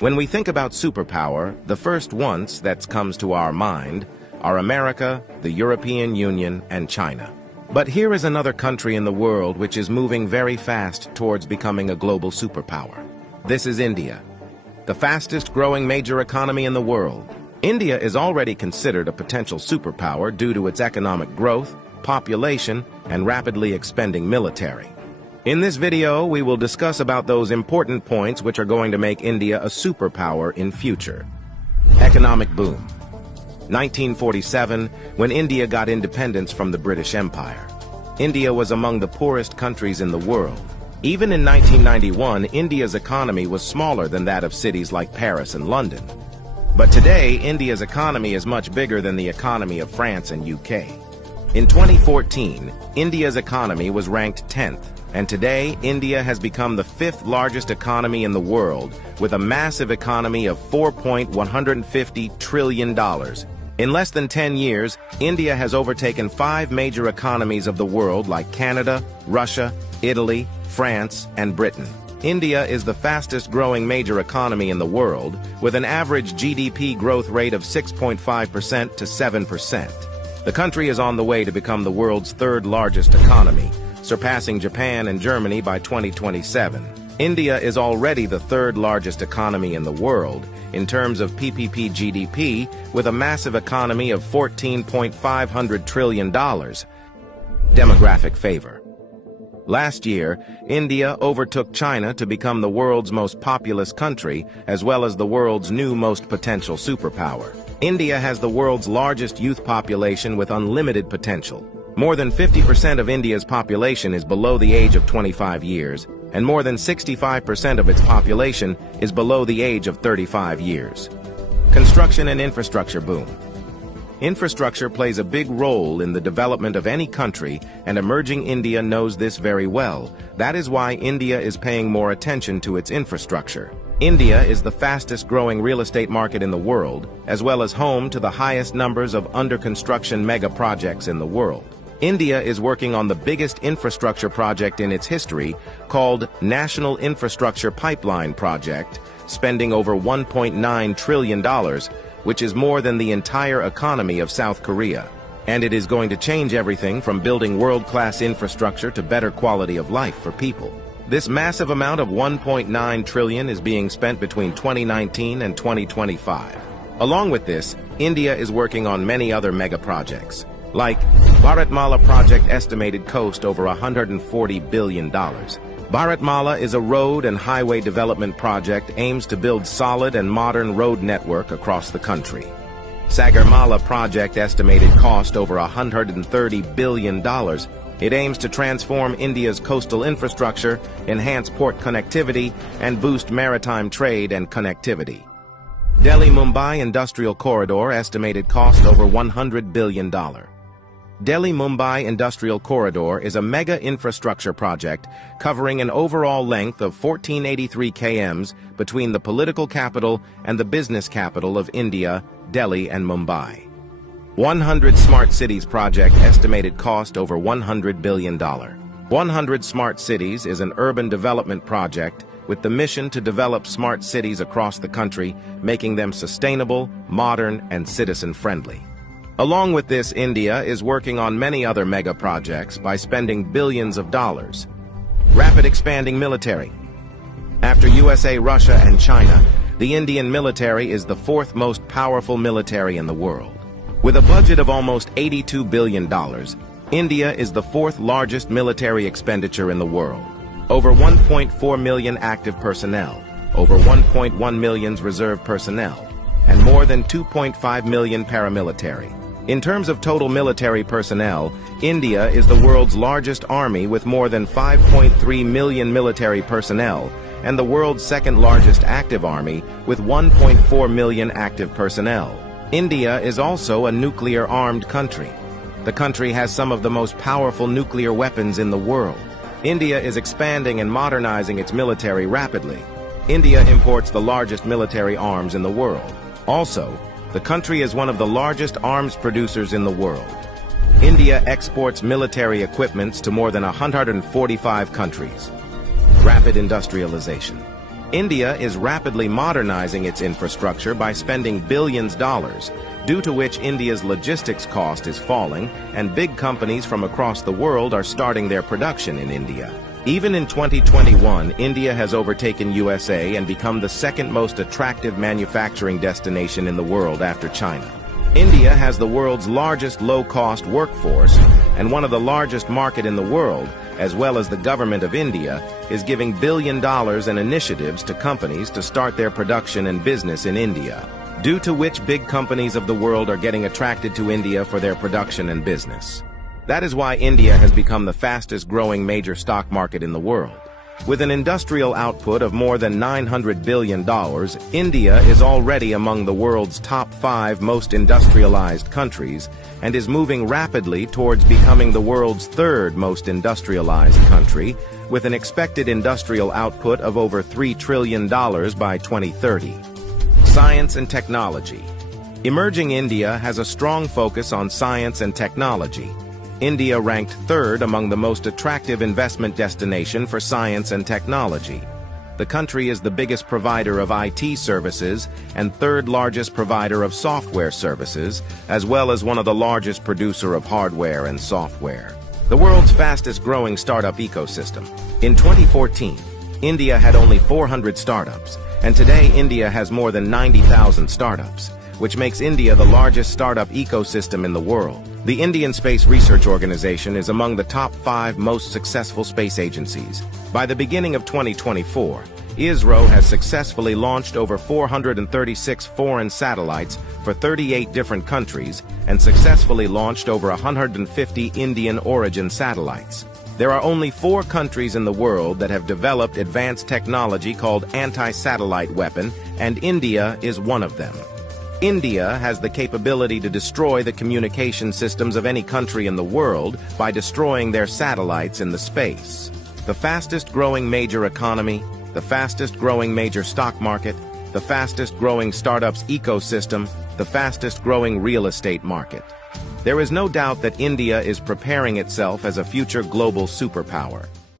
When we think about superpower, the first ones that comes to our mind are America, the European Union, and China. But here is another country in the world which is moving very fast towards becoming a global superpower. This is India, the fastest growing major economy in the world. India is already considered a potential superpower due to its economic growth, population, and rapidly expanding military. In this video, we will discuss about those important points which are going to make India a superpower in future. Economic boom. 1947, when India got independence from the British Empire. India was among the poorest countries in the world. Even in 1991, India's economy was smaller than that of cities like Paris and London. But today, India's economy is much bigger than the economy of France and UK. In 2014, India's economy was ranked 10th, and today, India has become the 5th largest economy in the world, with a massive economy of $4.150 trillion. In less than 10 years, India has overtaken 5 major economies of the world like Canada, Russia, Italy, France, and Britain. India is the fastest growing major economy in the world, with an average GDP growth rate of 6.5% to 7%. The country is on the way to become the world's 3rd largest economy, surpassing Japan and Germany by 2027. India is already the 3rd largest economy in the world in terms of PPP GDP, with a massive economy of $14.5 trillion. Demographic favor. Last year, India overtook China to become the world's most populous country, as well as the world's new most potential superpower. India has the world's largest youth population with unlimited potential. More than 50% of India's population is below the age of 25 years, and more than 65% of its population is below the age of 35 years. Construction and infrastructure boom. Infrastructure plays a big role in the development of any country, and emerging India knows this very well. That is why India is paying more attention to its infrastructure. India is the fastest growing real estate market in the world, as well as home to the highest numbers of under-construction mega projects in the world. India is working on the biggest infrastructure project in its history, called National Infrastructure Pipeline Project, spending over $1.9 trillion, which is more than the entire economy of South Korea. And it is going to change everything from building world-class infrastructure to better quality of life for people. This massive amount of $1.9 trillion is being spent between 2019 and 2025. Along with this, India is working on many other mega projects, like Bharatmala project estimated cost over $140 billion. Bharatmala is a road and highway development project aims to build solid and modern road network across the country. Sagarmala project estimated cost over $130 billion. It aims to transform India's coastal infrastructure, enhance port connectivity, and boost maritime trade and connectivity. Delhi-Mumbai Industrial Corridor estimated cost over $100 billion. Delhi-Mumbai Industrial Corridor is a mega infrastructure project covering an overall length of 1483 km between the political capital and the business capital of India, Delhi and Mumbai. 100 Smart Cities project estimated cost over $100 billion. 100 Smart Cities is an urban development project with the mission to develop smart cities across the country, making them sustainable, modern, and citizen-friendly. Along with this, India is working on many other mega projects by spending billions of dollars. Rapid expanding military. After USA, Russia, and China, the Indian military is the 4th most powerful military in the world. With a budget of almost $82 billion, India is the 4th largest military expenditure in the world. Over 1.4 million active personnel, over 1.1 million reserve personnel, and more than 2.5 million paramilitary. In terms of total military personnel, India is the world's largest army with more than 5.3 million military personnel, and the world's 2nd largest active army with 1.4 million active personnel. India is also a nuclear-armed country. The country has some of the most powerful nuclear weapons in the world. India is expanding and modernizing its military rapidly. India imports the largest military arms in the world. Also, the country is one of the largest arms producers in the world. India exports military equipments to more than 145 countries. Rapid industrialization. India is rapidly modernizing its infrastructure by spending billions of dollars, due to which India's logistics cost is falling, and big companies from across the world are starting their production in India. Even in 2021, India has overtaken USA and become the second most attractive manufacturing destination in the world after China. India has the world's largest low-cost workforce, and one of the largest market in the world, as well as the government of India, is giving $1 billion in initiatives to companies to start their production and business in India, due to which big companies of the world are getting attracted to India for their production and business. That is why India has become the fastest-growing major stock market in the world. With an industrial output of more than $900 billion, India is already among the world's top 5 most industrialized countries and is moving rapidly towards becoming the world's 3rd most industrialized country, with an expected industrial output of over $3 trillion by 2030. Science and technology. Emerging India has a strong focus on science and technology. India ranked 3rd among the most attractive investment destination for science and technology. The country is the biggest provider of IT services and 3rd largest provider of software services, as well as one of the largest producer of hardware and software. The world's fastest growing startup ecosystem. In 2014, India had only 400 startups, and today India has more than 90,000 startups, which makes India the largest startup ecosystem in the world. The Indian Space Research Organization is among the top 5 most successful space agencies. By the beginning of 2024, ISRO has successfully launched over 436 foreign satellites for 38 different countries and successfully launched over 150 Indian origin satellites. There are only 4 countries in the world that have developed advanced technology called anti-satellite weapon, and India is one of them. India has the capability to destroy the communication systems of any country in the world by destroying their satellites in the space. The fastest growing major economy, the fastest growing major stock market, the fastest growing startups ecosystem, the fastest growing real estate market. There is no doubt that India is preparing itself as a future global superpower.